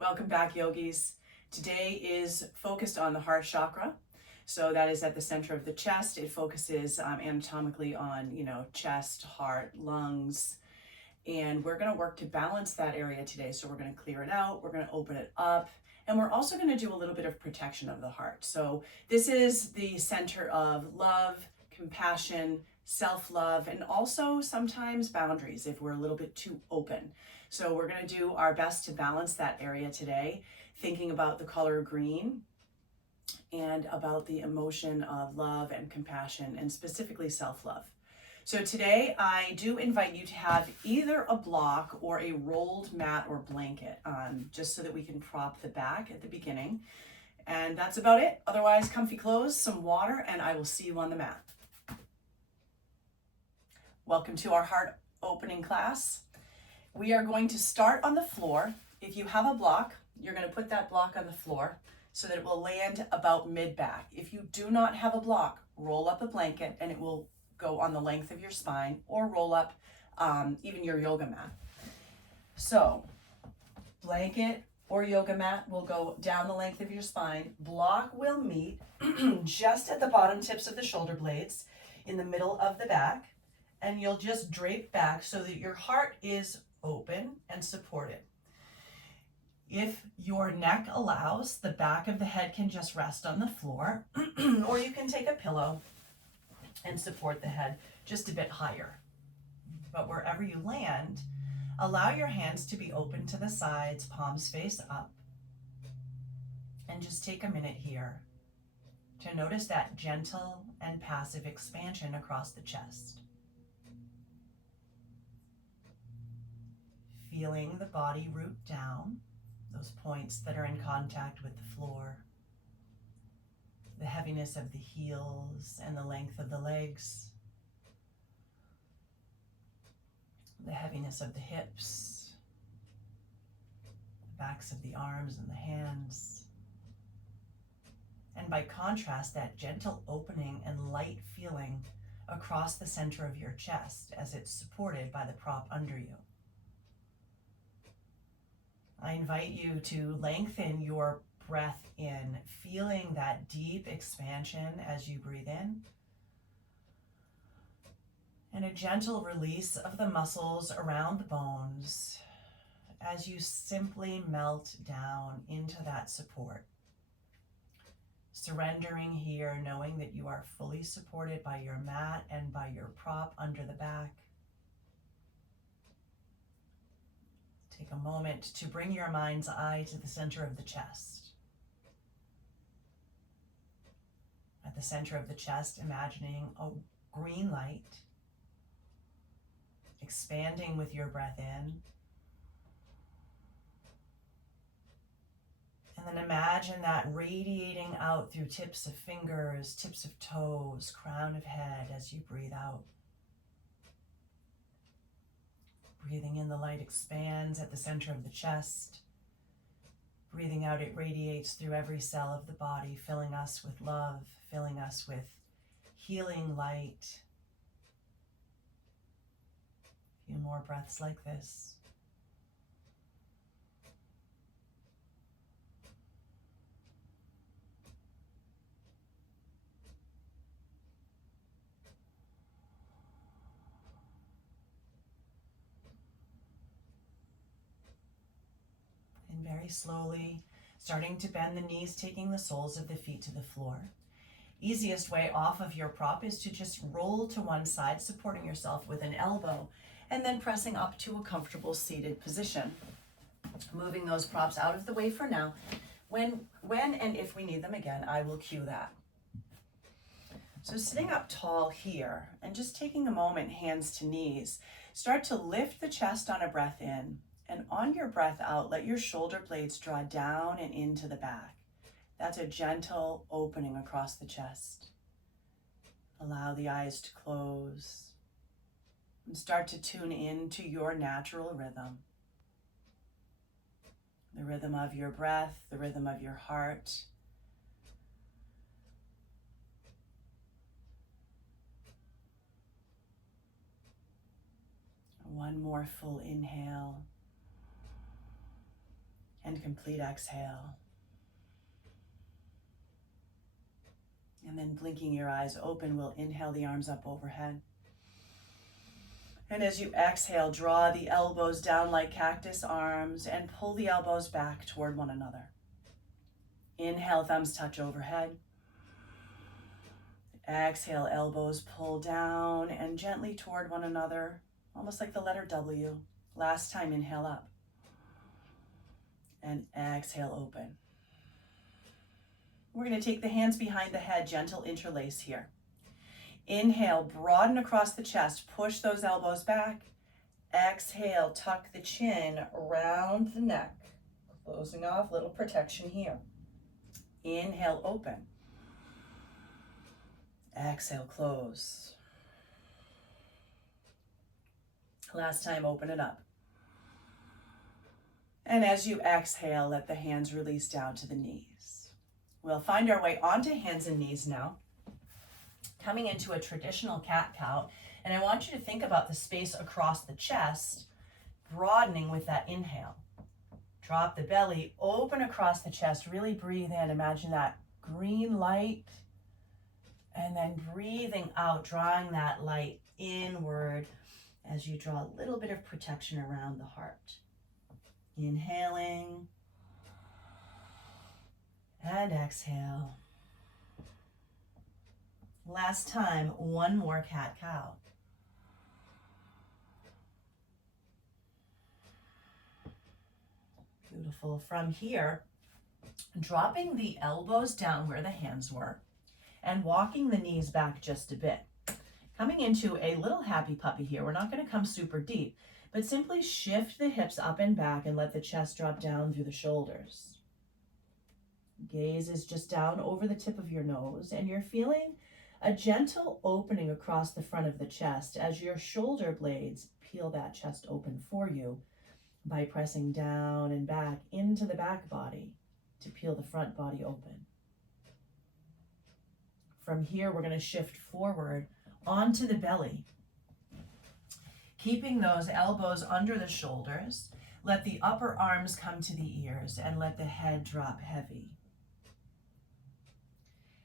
Welcome back, yogis. Today is focused on the heart chakra. So that is at the center of the chest. It focuses anatomically on, chest, heart, lungs, and we're going to work to balance that area today. So we're going to clear it out, we're going to open it up, and we're also going to do a little bit of protection of the heart. So this is the center of love, compassion, self-love, and also sometimes boundaries if we're a little bit too open. So we're going to do our best to balance that area today, thinking about the color green and about the emotion of love and compassion, and specifically self-love. So today I do invite you to have either a block or a rolled mat or blanket on, just so that we can prop the back at the beginning. And that's about it. Otherwise, comfy clothes, some water, and I will see you on the mat. Welcome to our heart opening class. We are going to start on the floor. If you have a block, you're going to put that block on the floor so that it will land about mid-back. If you do not have a block, roll up a blanket and it will go on the length of your spine, or roll up even your yoga mat. So blanket or yoga mat will go down the length of your spine. Block will meet just at the bottom tips of the shoulder blades in the middle of the back, and you'll just drape back so that your heart is open and supported. If your neck allows, the back of the head can just rest on the floor, or you can take a pillow and support the head just a bit higher. But wherever you land, allow your hands to be open to the sides, palms face up. And just take a minute here to notice that gentle and passive expansion across the chest. Feeling the body root down, those points that are in contact with the floor. The heaviness of the heels and the length of the legs. The heaviness of the hips. The backs of the arms and the hands. And by contrast, that gentle opening and light feeling across the center of your chest as it's supported by the prop under you. I invite you to lengthen your breath in, feeling that deep expansion as you breathe in, and a gentle release of the muscles around the bones as you simply melt down into that support. Surrendering here, knowing that you are fully supported by your mat and by your prop under the back. Take a moment to bring your mind's eye to the center of the chest. At the center of the chest, imagining a green light expanding with your breath in. And then imagine that radiating out through tips of fingers, tips of toes, crown of head as you breathe out. Breathing in, the light expands at the center of the chest. Breathing out, it radiates through every cell of the body, filling us with love, filling us with healing light. A few more breaths like this. And very slowly, starting to bend the knees, taking the soles of the feet to the floor. Easiest way off of your prop is to just roll to one side, supporting yourself with an elbow, and then pressing up to a comfortable seated position. Moving those props out of the way for now. When and if we need them again, I will cue that. So sitting up tall here and just taking a moment, hands to knees, start to lift the chest on a breath in, and on your breath out, let your shoulder blades draw down and into the back. That's a gentle opening across the chest. Allow the eyes to close and start to tune into your natural rhythm. The rhythm of your breath, the rhythm of your heart. One more full inhale. and complete exhale. And then blinking your eyes open, we'll inhale the arms up overhead. And as you exhale, draw the elbows down like cactus arms and pull the elbows back toward one another. Inhale, thumbs touch overhead. Exhale, elbows pull down and gently toward one another, almost like the letter W. Last time, inhale up. And exhale, open. We're going to take the hands behind the head, gentle interlace here. Inhale, broaden across the chest, push those elbows back. Exhale, tuck the chin around the neck, closing off, little protection here. Inhale, open. Exhale, close. Last time, open it up. And as you exhale, let the hands release down to the knees. We'll find our way onto hands and knees now, coming into a traditional cat-cow. And I want you to think about the space across the chest, broadening with that inhale. Drop the belly, open across the chest, really breathe in. Imagine that green light. And then breathing out, drawing that light inward as you draw a little bit of protection around the heart. Inhaling and exhale. Last time, one more cat-cow. Beautiful. From here, dropping the elbows down where the hands were and walking the knees back just a bit. Coming into a little happy puppy here. We're not going to come super deep, but simply shift the hips up and back and let the chest drop down through the shoulders. Gaze is just down over the tip of your nose, and you're feeling a gentle opening across the front of the chest as your shoulder blades peel that chest open for you by pressing down and back into the back body to peel the front body open. From here, we're going to shift forward onto the belly. Keeping those elbows under the shoulders, let the upper arms come to the ears and let the head drop heavy.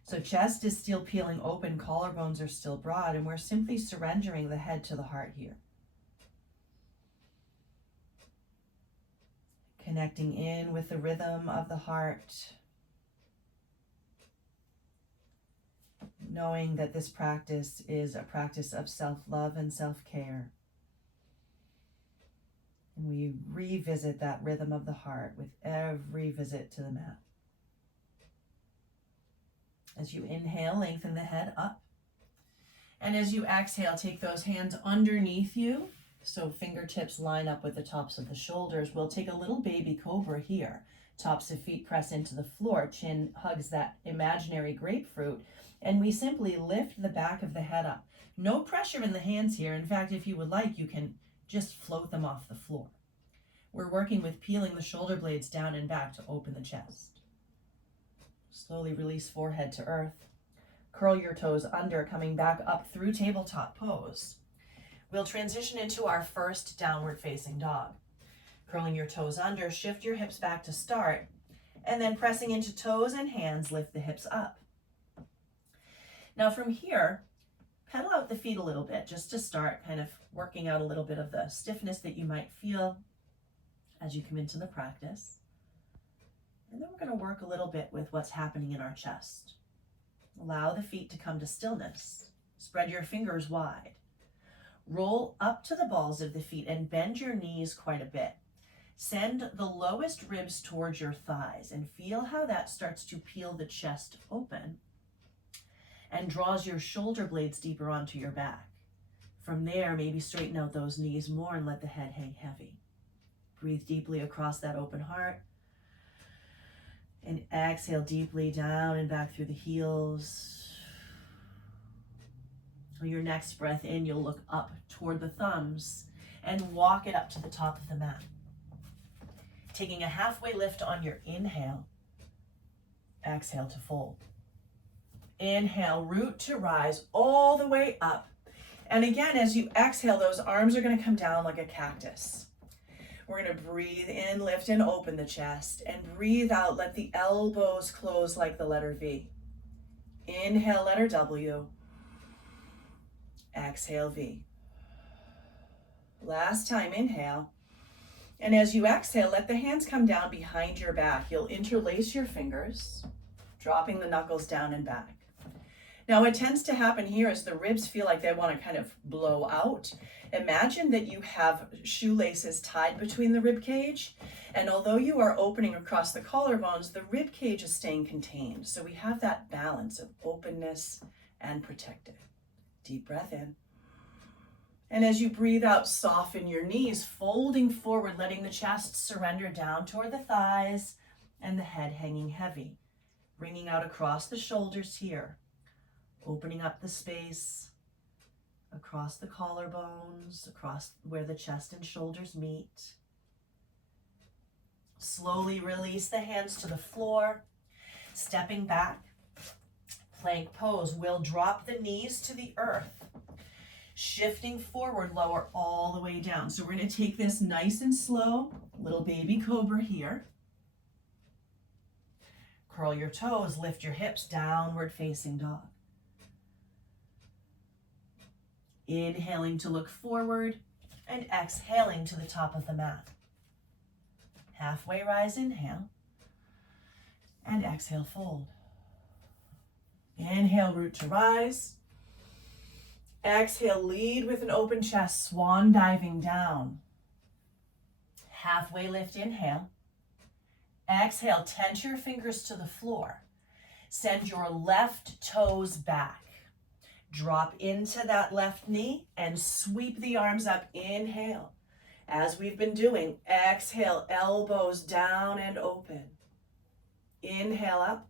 So chest is still peeling open, collarbones are still broad, and we're simply surrendering the head to the heart here. Connecting in with the rhythm of the heart, knowing that this practice is a practice of self-love and self-care. And we revisit that rhythm of the heart with every visit to the mat. As you inhale, lengthen the head up. And as you exhale, take those hands underneath you, so fingertips line up with the tops of the shoulders. We'll take a little baby cobra here. Tops of feet press into the floor, chin hugs that imaginary grapefruit, and we simply lift the back of the head up. No pressure in the hands here. In fact, if you would like, you can just float them off the floor. We're working with peeling the shoulder blades down and back to open the chest. Slowly release forehead to earth. Curl your toes under, coming back up through tabletop pose. We'll transition into our first downward facing dog. Curling your toes under, shift your hips back to start, and then pressing into toes and hands, lift the hips up. Now from here, pedal out the feet a little bit just to start kind of working out a little bit of the stiffness that you might feel as you come into the practice. And then we're going to work a little bit with what's happening in our chest. Allow the feet to come to stillness. Spread your fingers wide. Roll up to the balls of the feet and bend your knees quite a bit. Send the lowest ribs towards your thighs and feel how that starts to peel the chest open and draws your shoulder blades deeper onto your back. From there, maybe straighten out those knees more and let the head hang heavy. Breathe deeply across that open heart. And exhale deeply down and back through the heels. On your next breath in, you'll look up toward the thumbs and walk it up to the top of the mat. Taking a halfway lift on your inhale. Exhale to fold. Inhale, root to rise all the way up. And again, as you exhale, those arms are going to come down like a cactus. We're going to breathe in, lift and open the chest, and breathe out. Let the elbows close like the letter V. Inhale, letter W. Exhale, V. Last time, inhale. And as you exhale, let the hands come down behind your back. You'll interlace your fingers, dropping the knuckles down and back. Now, what tends to happen here is the ribs feel like they want to kind of blow out. Imagine that you have shoelaces tied between the rib cage, and although you are opening across the collarbones, the rib cage is staying contained. So we have that balance of openness and protected. Deep breath in. And as you breathe out, soften your knees, folding forward, letting the chest surrender down toward the thighs and the head hanging heavy. Bringing out across the shoulders here. Opening up the space across the collarbones, across where the chest and shoulders meet. Slowly release the hands to the floor. Stepping back, plank pose. We'll drop the knees to the earth. Shifting forward, lower all the way down. So we're going to take this nice and slow, little baby cobra here. Curl your toes, lift your hips, downward facing dog. Inhaling to look forward and exhaling to the top of the mat. Halfway rise, inhale, and exhale, fold. Inhale, root to rise. Exhale, lead with an open chest, swan diving down. Halfway lift, inhale. Exhale, tense your fingers to the floor. Send your left toes back. Drop into that left knee and sweep the arms up. Inhale. As we've been doing, exhale, elbows down and open. Inhale up.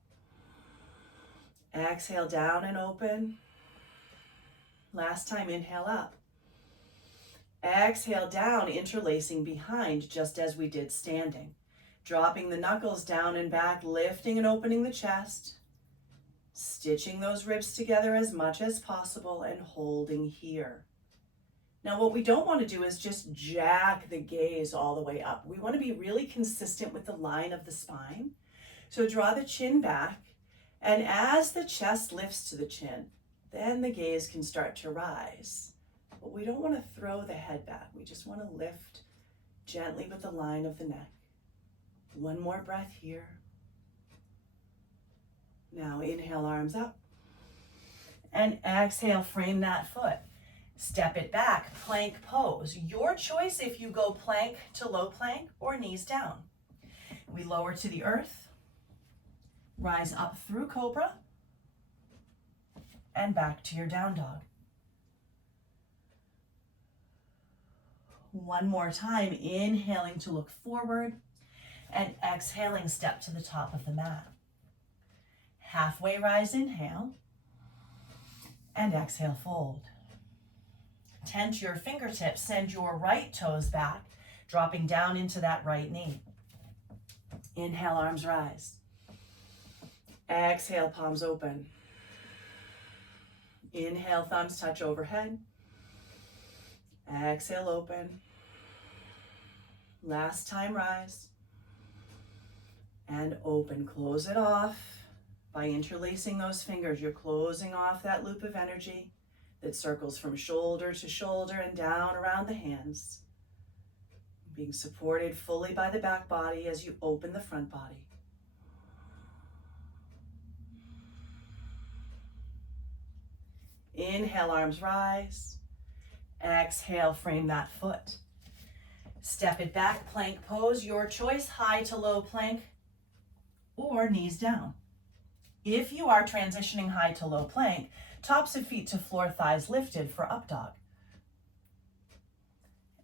Exhale, down and open. Last time, inhale up. Exhale, down, interlacing behind, just as we did standing. Dropping the knuckles down and back, lifting and opening the chest. Stitching those ribs together as much as possible and holding here. Now, what we don't want to do is just jack the gaze all the way up. We want to be really consistent with the line of the spine. So draw the chin back, and as the chest lifts to the chin, then the gaze can start to rise. But we don't want to throw the head back. We just want to lift gently with the line of the neck. One more breath here. Now inhale, arms up. And exhale, frame that foot. Step it back, plank pose. Your choice if you go plank to low plank or knees down. We lower to the earth. Rise up through cobra. And back to your down dog. One more time, inhaling to look forward and exhaling, step to the top of the mat. Halfway rise, inhale, and exhale, fold. Tense your fingertips, send your right toes back, dropping down into that right knee. Inhale, arms rise. Exhale, palms open. Inhale, thumbs touch overhead. Exhale, open. Last time, rise. And open. Close it off by interlacing those fingers. You're closing off that loop of energy that circles from shoulder to shoulder and down around the hands. Being supported fully by the back body as you open the front body. Inhale, arms rise. Exhale, frame that foot. Step it back, plank pose, your choice, high to low plank or knees down. If you are transitioning high to low plank, tops of feet to floor, thighs lifted for up dog.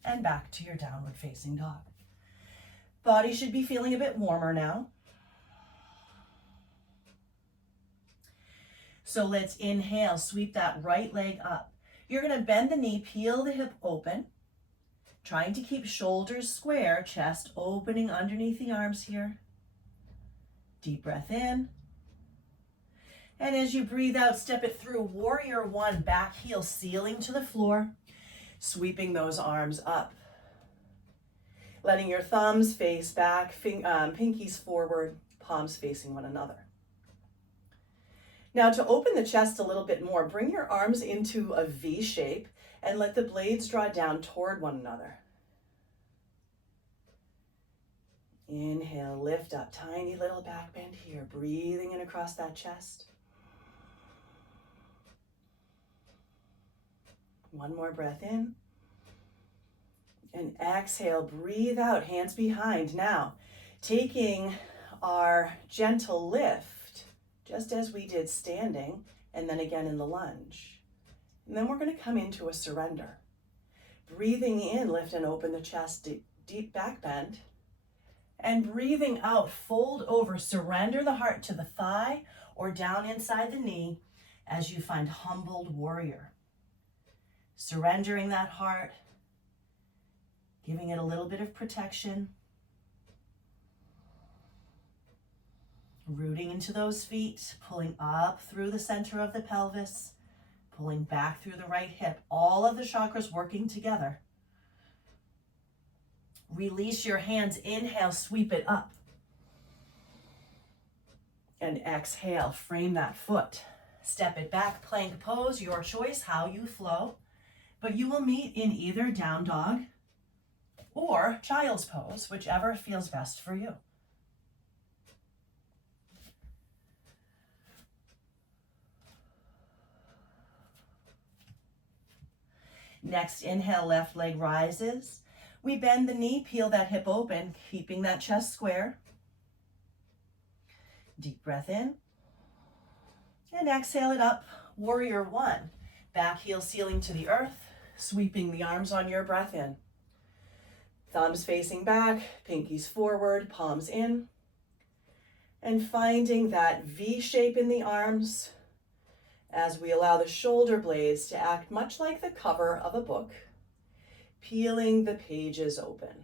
And back to your downward facing dog. Body should be feeling a bit warmer now. So let's inhale, sweep that right leg up. You're going to bend the knee, peel the hip open, trying to keep shoulders square, chest opening underneath the arms here. Deep breath in. And as you breathe out, step it through. Warrior one, back heel sealing to the floor, sweeping those arms up. letting your thumbs face back, pinkies forward, palms facing one another. Now to open the chest a little bit more, bring your arms into a V shape and let the blades draw down toward one another. Inhale, lift up, tiny little back bend here, breathing in across that chest. One more breath in. And exhale, breathe out, hands behind. Now, taking our gentle lift, just as we did standing, and then again in the lunge. And then we're going to come into a surrender. Breathing in, lift and open the chest, deep back bend. And breathing out, fold over, surrender the heart to the thigh or down inside the knee as you find humbled warrior. Surrendering that heart, giving it a little bit of protection. Rooting into those feet, pulling up through the center of the pelvis, pulling back through the right hip, all of the chakras working together. Release your hands, inhale, sweep it up. And exhale, frame that foot. Step it back, plank pose, your choice, how you flow. But you will meet in either down dog or child's pose, whichever feels best for you. Next, inhale, left leg rises. We bend the knee, peel that hip open, keeping that chest square. Deep breath in. And exhale it up, warrior one. Back heel sealing to the earth, sweeping the arms on your breath in. Thumbs facing back, pinkies forward, palms in. And finding that V shape in the arms as we allow the shoulder blades to act much like the cover of a book. Peeling the pages open.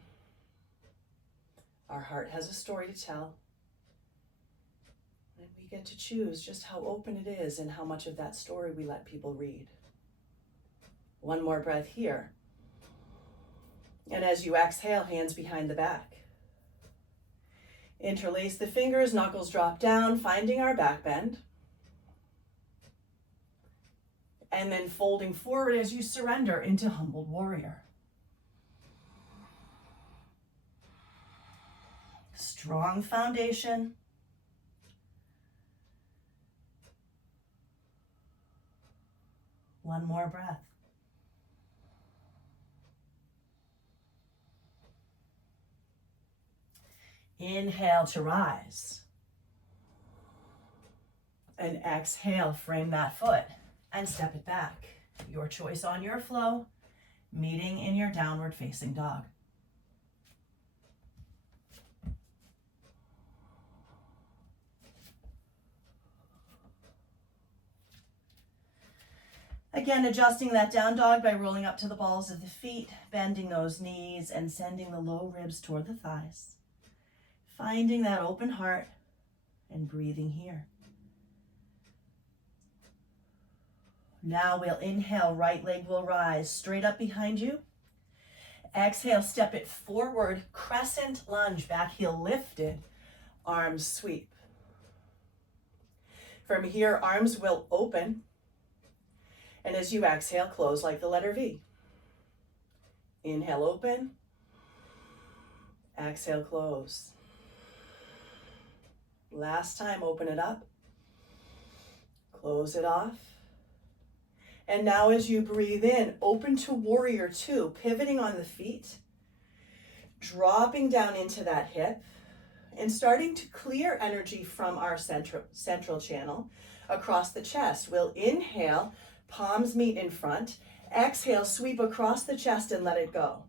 Our heart has a story to tell. And we get to choose just how open it is and how much of that story we let people read. One more breath here. And as you exhale, hands behind the back. Interlace the fingers, knuckles drop down, finding our back bend. And then folding forward as you surrender into humbled warrior. Strong foundation. One more breath. Inhale to rise. And exhale, frame that foot and step it back. Your choice on your flow, meeting in your downward facing dog. Again, adjusting that down dog by rolling up to the balls of the feet, bending those knees and sending the low ribs toward the thighs. Finding that open heart and breathing here. Now we'll inhale, right leg will rise straight up behind you. Exhale, step it forward, crescent lunge, back heel lifted, arms sweep. From here, arms will open. And as you exhale, close like the letter V. Inhale, open. Exhale, close. Last time, open it up. Close it off. And now as you breathe in, open to warrior two, pivoting on the feet, dropping down into that hip, and starting to clear energy from our central channel across the chest. We'll inhale, palms meet in front. Exhale, sweep across the chest and let it go.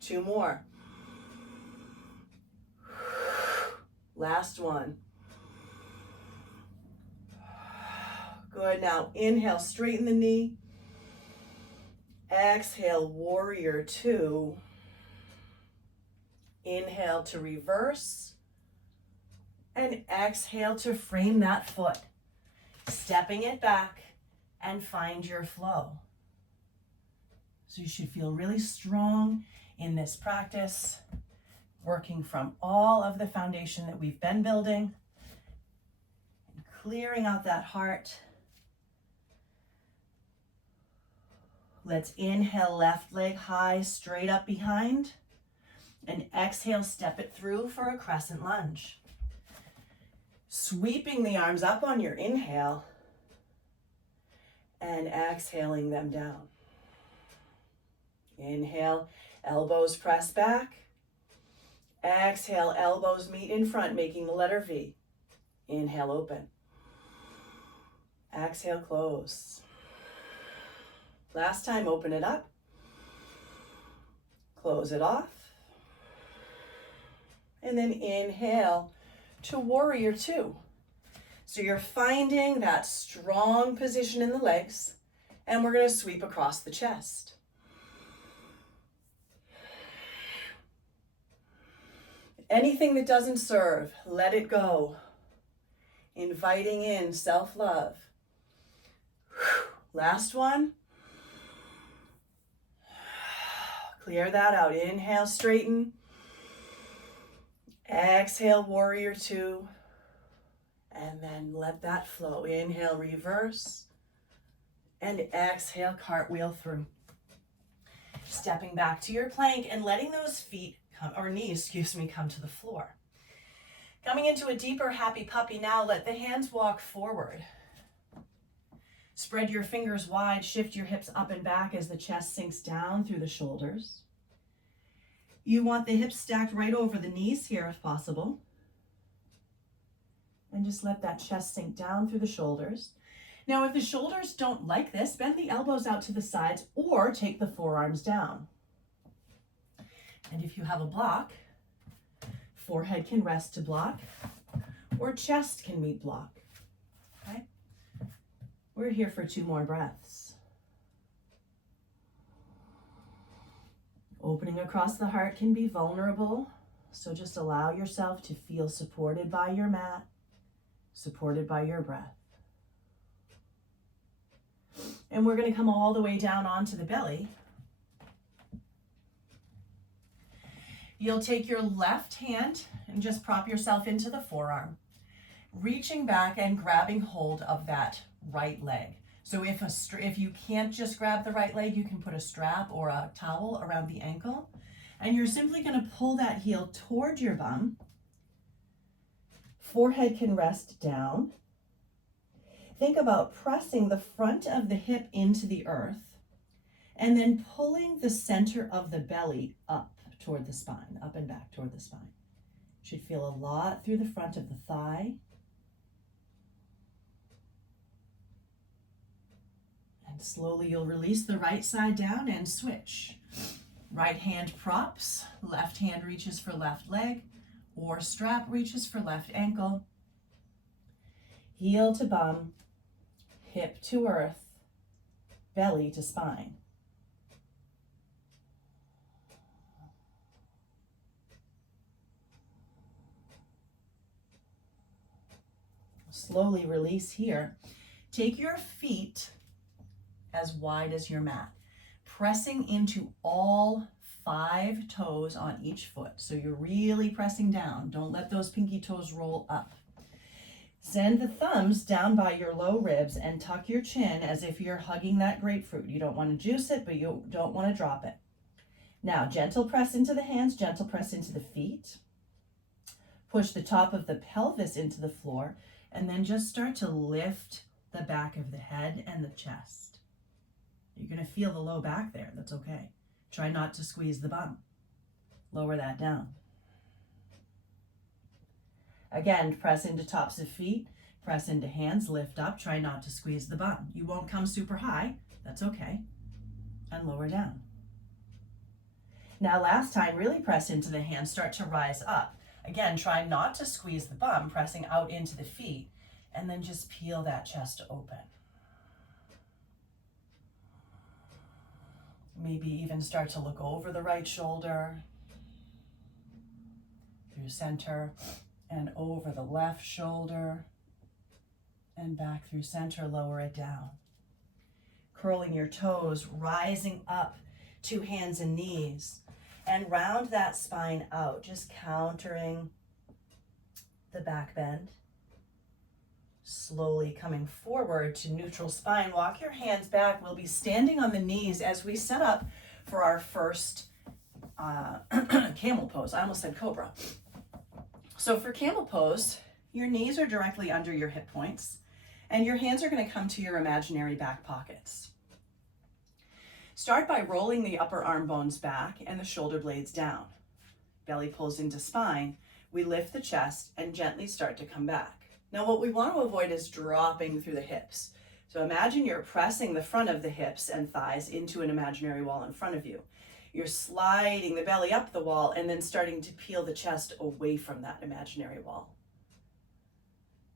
Two more. Last one. Good. Now inhale, straighten the knee. Exhale, warrior two. Inhale to reverse. And exhale to frame that foot. Stepping it back and find your flow. So you should feel really strong in this practice, working from all of the foundation that we've been building, and clearing out that heart. Let's inhale, left leg high, straight up behind, and exhale, step it through for a crescent lunge. Sweeping the arms up on your inhale and exhaling them down. Inhale, elbows press back. Exhale, elbows meet in front, making the letter V. Inhale, open. Exhale, close. Last time, open it up. Close it off. And then inhale to warrior two. So you're finding that strong position in the legs, and we're going to sweep across the chest. Anything that doesn't serve, let it go. Inviting in self-love. Last one. Clear that out. Inhale, straighten. Exhale, warrior two. And then let that flow. Inhale, reverse. And exhale, cartwheel through. Stepping back to your plank and letting those feet knees, come to the floor. Coming into a deeper happy puppy now, let the hands walk forward. Spread your fingers wide, shift your hips up and back as the chest sinks down through the shoulders. You want the hips stacked right over the knees here if possible. And just let that chest sink down through the shoulders. Now, if the shoulders don't like this, bend the elbows out to the sides or take the forearms down. And if you have a block, forehead can rest to block or chest can meet block. Okay? We're here for 2 more breaths. Opening across the heart can be vulnerable, so just allow yourself to feel supported by your mat, supported by your breath. And we're going to come all the way down onto the belly. You'll take your left hand and just prop yourself into the forearm, reaching back and grabbing hold of that right leg. So if you can't just grab the right leg, you can put a strap or a towel around the ankle, and you're simply going to pull that heel toward your bum. Forehead can rest down. Think about pressing the front of the hip into the earth and then pulling the center of the belly up toward the spine, up and back toward the spine. Should feel a lot through the front of the thigh. And slowly you'll release the right side down and switch. Right hand props, left hand reaches for left leg, or strap reaches for left ankle. Heel to bum, hip to earth, belly to spine. Slowly release here. Take your feet as wide as your mat, pressing into all 5 toes on each foot. So you're really pressing down. Don't let those pinky toes roll up. Send the thumbs down by your low ribs and tuck your chin as if you're hugging that grapefruit. You don't want to juice it, but you don't want to drop it. Now, gentle press into the hands, gentle press into the feet. Push the top of the pelvis into the floor, and then just start to lift the back of the head and the chest. You're going to feel the low back there. That's okay. Try not to squeeze the bum. Lower that down. Again, press into tops of feet, press into hands, lift up. Try not to squeeze the bum. You won't come super high. That's okay. And lower down. Now, last time, really press into the hands. Start to rise up. Again, try not to squeeze the bum, pressing out into the feet, and then just peel that chest open. Maybe even start to look over the right shoulder, through center, and over the left shoulder, and back through center, lower it down. Curling your toes, rising up to hands and knees, and round that spine out, just countering the back bend. Slowly coming forward to neutral spine. Walk your hands back. We'll be standing on the knees as we set up for our first camel pose. I almost said cobra. So for camel pose, your knees are directly under your hip points and your hands are going to come to your imaginary back pockets. Start by rolling the upper arm bones back and the shoulder blades down. Belly pulls into spine. We lift the chest and gently start to come back. Now what we want to avoid is dropping through the hips. So imagine you're pressing the front of the hips and thighs into an imaginary wall in front of you. You're sliding the belly up the wall and then starting to peel the chest away from that imaginary wall.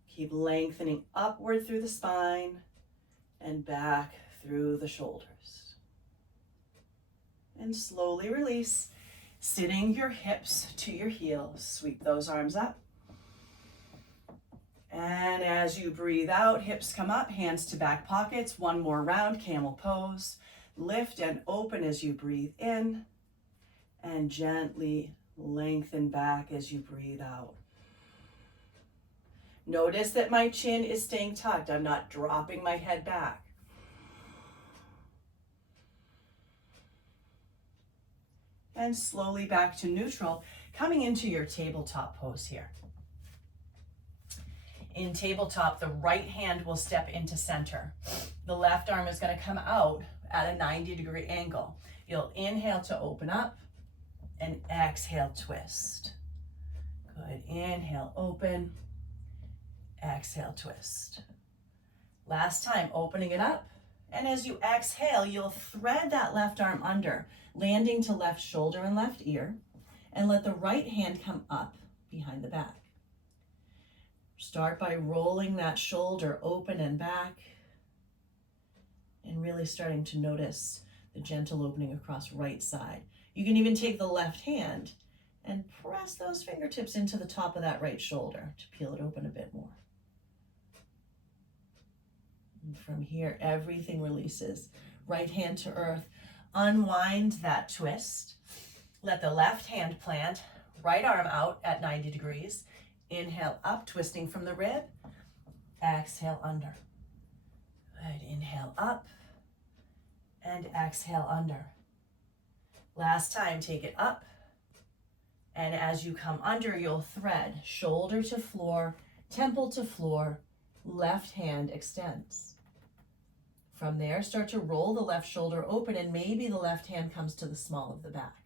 Keep lengthening upward through the spine and back through the shoulders. And slowly release, sitting your hips to your heels. Sweep those arms up. And as you breathe out, hips come up, hands to back pockets. One more round, camel pose. Lift and open as you breathe in, and gently lengthen back as you breathe out. Notice that my chin is staying tucked. I'm not dropping my head back. And slowly back to neutral, coming into your tabletop pose here. In tabletop, the right hand will step into center. The left arm is going to come out at a 90-degree angle. You'll inhale to open up and exhale, twist. Good. Inhale, open. Exhale, twist. Last time, opening it up. And as you exhale, you'll thread that left arm under, landing to left shoulder and left ear, and let the right hand come up behind the back. Start by rolling that shoulder open and back and really starting to notice the gentle opening across right side. You can even take the left hand and press those fingertips into the top of that right shoulder to peel it open a bit more. And from here, everything releases. Right hand to earth. Unwind that twist. Let the left hand plant, right arm out at 90 degrees. Inhale up, twisting from the rib. Exhale under. Good. Inhale up and exhale under. Last time, take it up. And as you come under, you'll thread shoulder to floor, temple to floor, left hand extends. From there, start to roll the left shoulder open and maybe the left hand comes to the small of the back.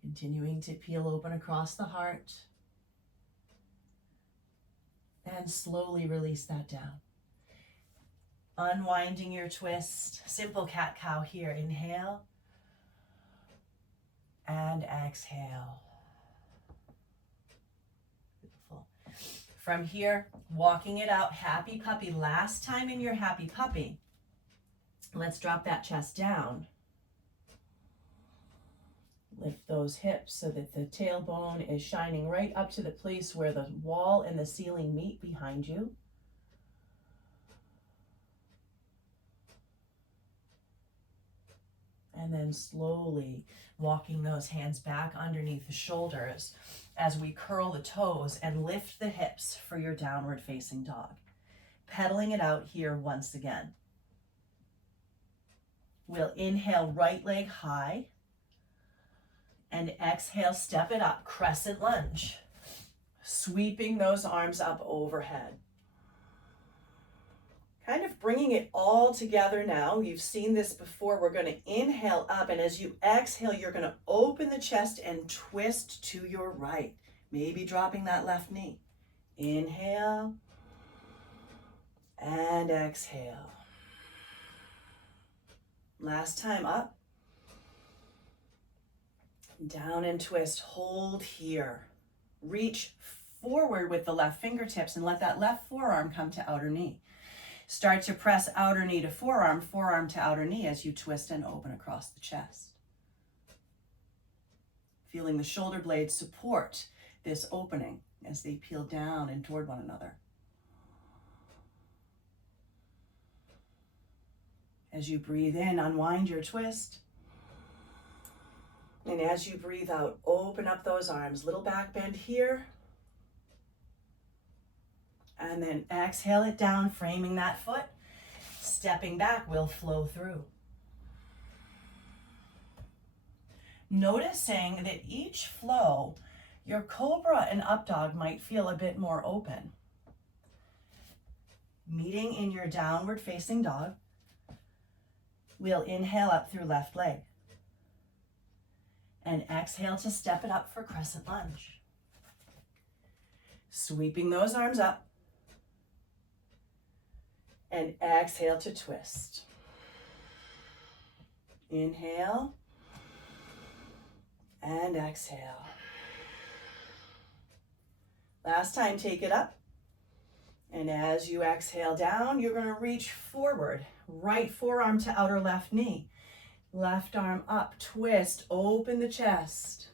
Continuing to peel open across the heart. And slowly release that down. Unwinding your twist. Simple cat-cow here. Inhale. And exhale. Beautiful. From here, walking it out, happy puppy. Last time in your happy puppy. Let's drop that chest down. Lift those hips so that the tailbone is shining right up to the place where the wall and the ceiling meet behind you. And then slowly walking those hands back underneath the shoulders as we curl the toes and lift the hips for your downward facing dog. Pedaling it out here once again. We'll inhale, right leg high. And exhale, step it up, crescent lunge. Sweeping those arms up overhead. Kind of bringing it all together now. You've seen this before. We're going to inhale up, and as you exhale, you're going to open the chest and twist to your right. Maybe dropping that left knee. Inhale and exhale. Last time, up. Down and twist, hold here. Reach forward with the left fingertips and let that left forearm come to outer knee. Start to press outer knee to forearm, forearm to outer knee as you twist and open across the chest. Feeling the shoulder blades support this opening as they peel down and toward one another. As you breathe in, unwind your twist. And as you breathe out, open up those arms. Little back bend here. And then exhale it down, framing that foot. Stepping back will flow through. Noticing that each flow, your cobra and up dog might feel a bit more open. Meeting in your downward facing dog. We'll inhale up through left leg. And exhale to step it up for crescent lunge. Sweeping those arms up. And exhale to twist. Inhale. And exhale. Last time, take it up. And as you exhale down, you're going to reach forward. Right forearm to outer left knee. Left arm up, twist, open the chest.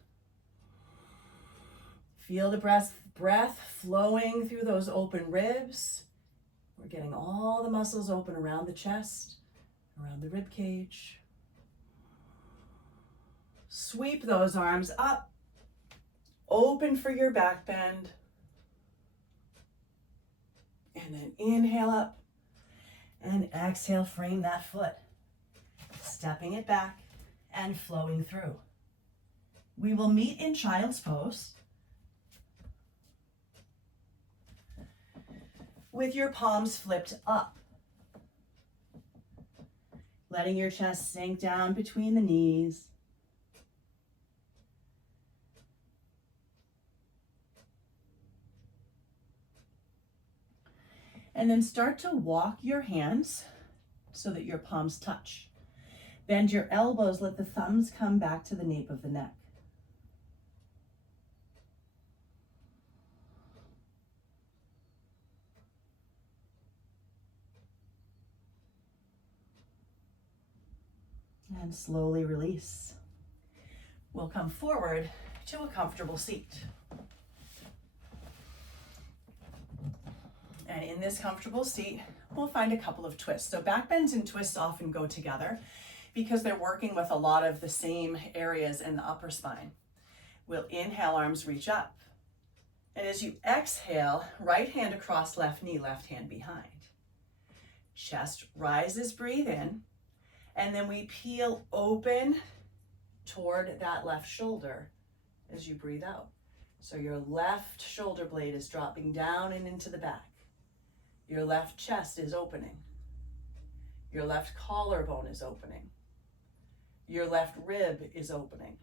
Feel the breath flowing through those open ribs. We're getting all the muscles open around the chest, around the rib cage. Sweep those arms up. Open for your back bend. And then inhale up. And exhale, frame that foot. Stepping it back and flowing through. We will meet in child's pose. With your palms flipped up. Letting your chest sink down between the knees. And then start to walk your hands so that your palms touch. Bend your elbows, let the thumbs come back to the nape of the neck. And slowly release. We'll come forward to a comfortable seat. And in this comfortable seat, we'll find a couple of twists. So back bends and twists often go together because they're working with a lot of the same areas in the upper spine. We'll inhale, arms reach up. And as you exhale, right hand across left knee, left hand behind. Chest rises, breathe in. And then we peel open toward that left shoulder as you breathe out. So your left shoulder blade is dropping down and into the back. Your left chest is opening. Your left collarbone is opening. Your left rib is opening.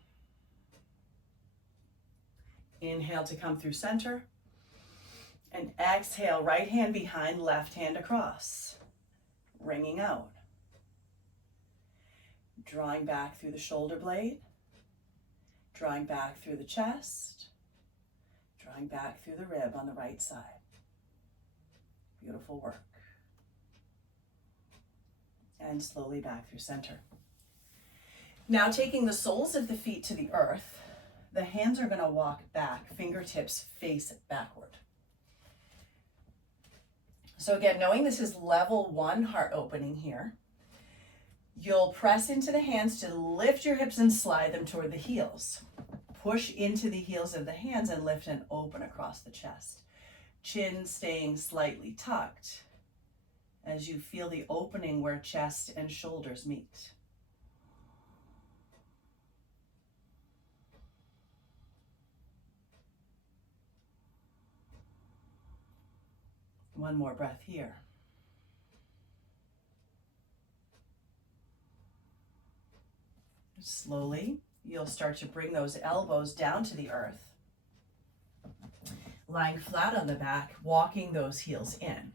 Inhale to come through center. And exhale, right hand behind, left hand across. Wringing out. Drawing back through the shoulder blade. Drawing back through the chest. Drawing back through the rib on the right side. Beautiful work. And slowly back through center. Now taking the soles of the feet to the earth, the hands are going to walk back, fingertips face backward. So again, knowing this is level 1 heart opening here, you'll press into the hands to lift your hips and slide them toward the heels. Push into the heels of the hands and lift and open across the chest. Chin staying slightly tucked as you feel the opening where chest and shoulders meet. One more breath here. Slowly, you'll start to bring those elbows down to the earth. Lying flat on the back, walking those heels in.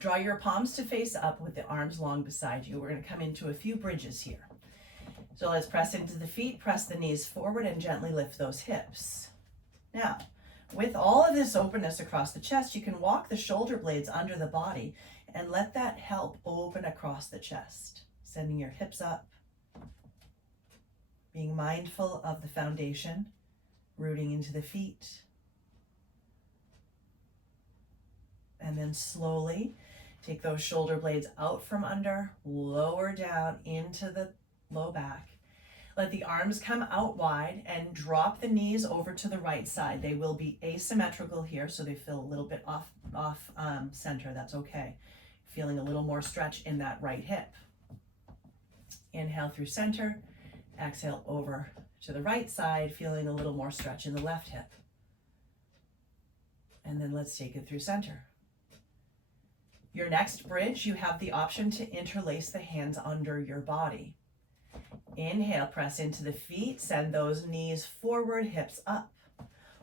Draw your palms to face up with the arms long beside you. We're going to come into a few bridges here. So let's press into the feet, press the knees forward, and gently lift those hips. Now, with all of this openness across the chest, you can walk the shoulder blades under the body and let that help open across the chest. Sending your hips up. Being mindful of the foundation, rooting into the feet. And then slowly, Take those shoulder blades out from under, lower down into the low back. Let the arms come out wide and drop the knees over to the right side. They will be asymmetrical here, so they feel a little bit off center. That's okay. Feeling a little more stretch in that right hip. Inhale through center. Exhale over to the right side, feeling a little more stretch in the left hip. And then let's take it through center. Your next bridge, you have the option to interlace the hands under your body. Inhale, press into the feet, send those knees forward, hips up.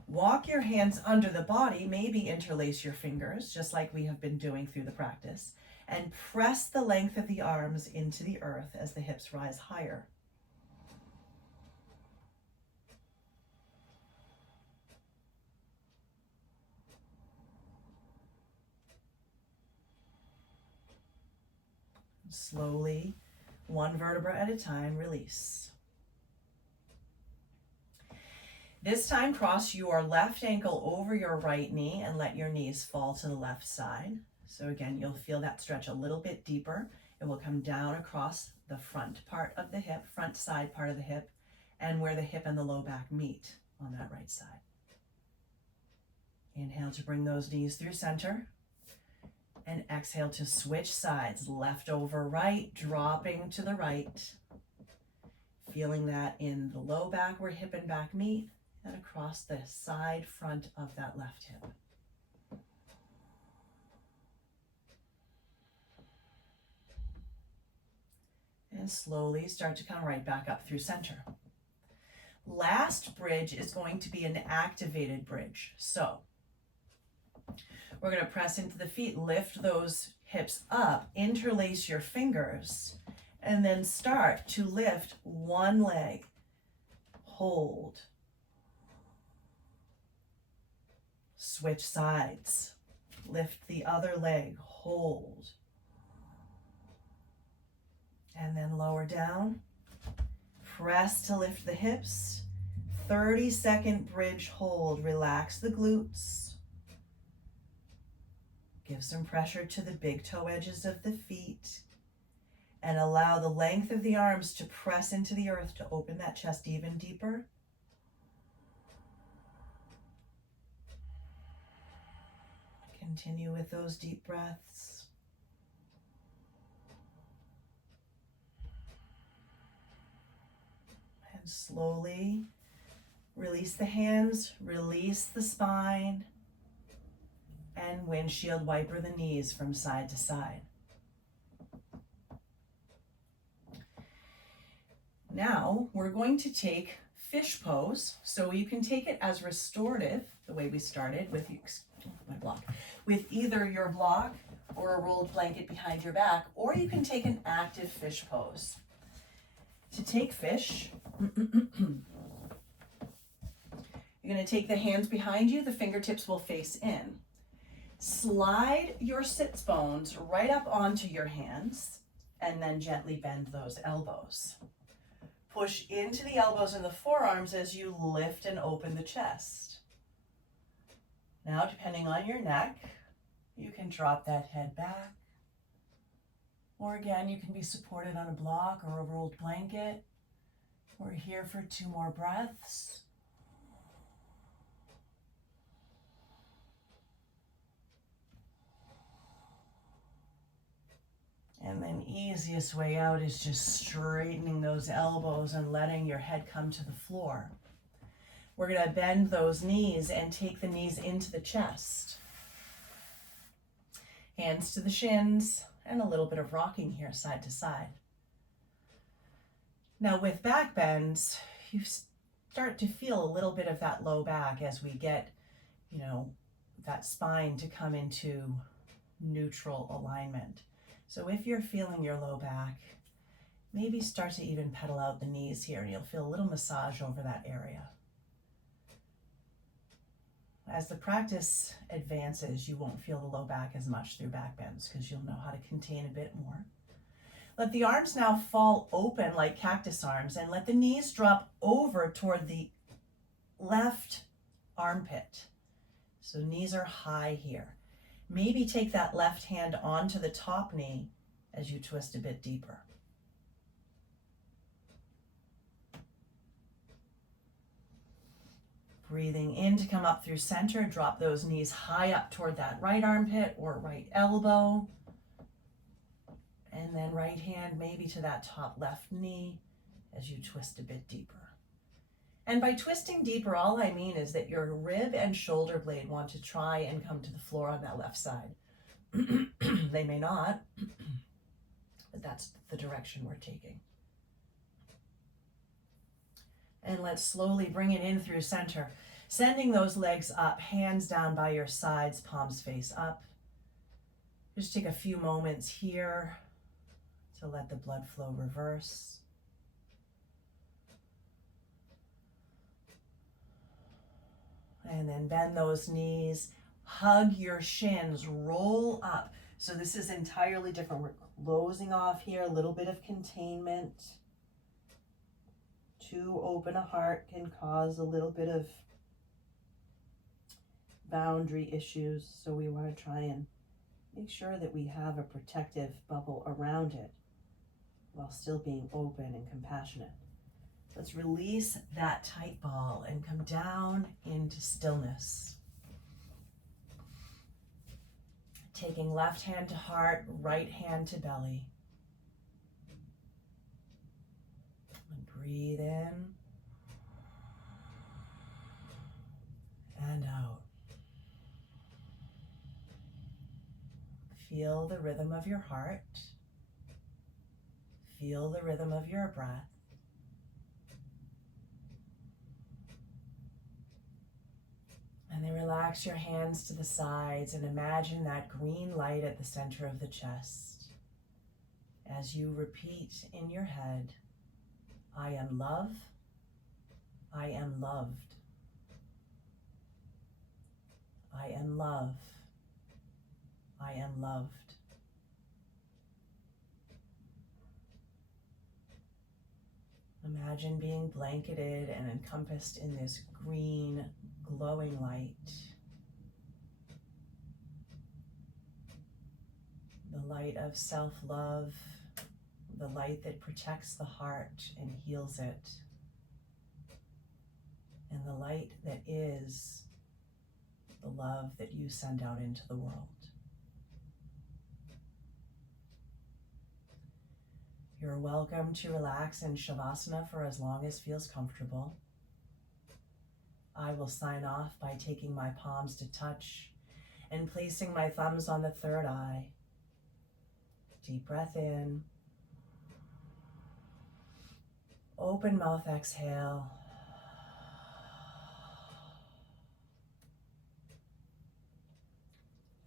Walk your hands under the body, maybe interlace your fingers, just like we have been doing through the practice, and press the length of the arms into the earth as the hips rise higher. Slowly, one vertebra at a time, release. This time, cross your left ankle over your right knee and let your knees fall to the left side. So again, you'll feel that stretch a little bit deeper. It will come down across the front part of the hip, front side part of the hip, and where the hip and the low back meet on that right side. Inhale to bring those knees through center. And exhale to switch sides, left over right, dropping to the right. Feeling that in the low back where hip and back meet, and across the side front of that left hip. And slowly start to come right back up through center. Last bridge is going to be an activated bridge. So we're going to press into the feet, lift those hips up, interlace your fingers, and then start to lift one leg. Hold. Switch sides. Lift the other leg. Hold. And then lower down. Press to lift the hips. 30-second bridge hold. Relax the glutes. Give some pressure to the big toe edges of the feet and allow the length of the arms to press into the earth to open that chest even deeper. Continue with those deep breaths. And slowly release the hands, release the spine, and windshield wiper the knees from side to side. Now we're going to take fish pose. So you can take it as restorative, the way we started with with either your block or a rolled blanket behind your back, or you can take an active fish pose. To take fish, you're going to take the hands behind you, the fingertips will face in. Slide your sits bones right up onto your hands and then gently bend those elbows. Push into the elbows and the forearms as you lift and open the chest. Now, depending on your neck, you can drop that head back. Or again, you can be supported on a block or a rolled blanket. We're here for 2 more breaths. And then easiest way out is just straightening those elbows and letting your head come to the floor. We're going to bend those knees and take the knees into the chest. Hands to the shins and a little bit of rocking here side to side. Now with back bends, you start to feel a little bit of that low back as we get, that spine to come into neutral alignment. So if you're feeling your low back, maybe start to even pedal out the knees here and you'll feel a little massage over that area. As the practice advances, you won't feel the low back as much through back bends because you'll know how to contain a bit more. Let the arms now fall open like cactus arms and let the knees drop over toward the left armpit. So knees are high here. Maybe take that left hand onto the top knee as you twist a bit deeper. Breathing in to come up through center, drop those knees high up toward that right armpit or right elbow. And then right hand maybe to that top left knee as you twist a bit deeper. And by twisting deeper, all I mean is that your rib and shoulder blade want to try and come to the floor on that left side. They may not, but that's the direction we're taking. And let's slowly bring it in through center, sending those legs up, hands down by your sides, palms face up. Just take a few moments here to let the blood flow reverse. And then bend those knees, hug your shins, roll up. So this is entirely different. We're closing off here, a little bit of containment. Too open a heart can cause a little bit of boundary issues. So we want to try and make sure that we have a protective bubble around it while still being open and compassionate. Let's release that tight ball and come down into stillness. Taking left hand to heart, right hand to belly. And breathe in and out. Feel the rhythm of your heart. Feel the rhythm of your breath. And then relax your hands to the sides and imagine that green light at the center of the chest. As you repeat in your head, I am love, I am loved. I am love, I am loved. Imagine being blanketed and encompassed in this green, glowing light. The light of self-love, the light that protects the heart and heals it, and the light that is the love that you send out into the world. You're welcome to relax in Shavasana for as long as feels comfortable. I will sign off by taking my palms to touch and placing my thumbs on the third eye. Deep breath in. Open mouth exhale.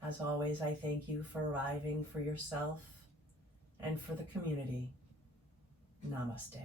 As always, I thank you for arriving for yourself and for the community. Namaste.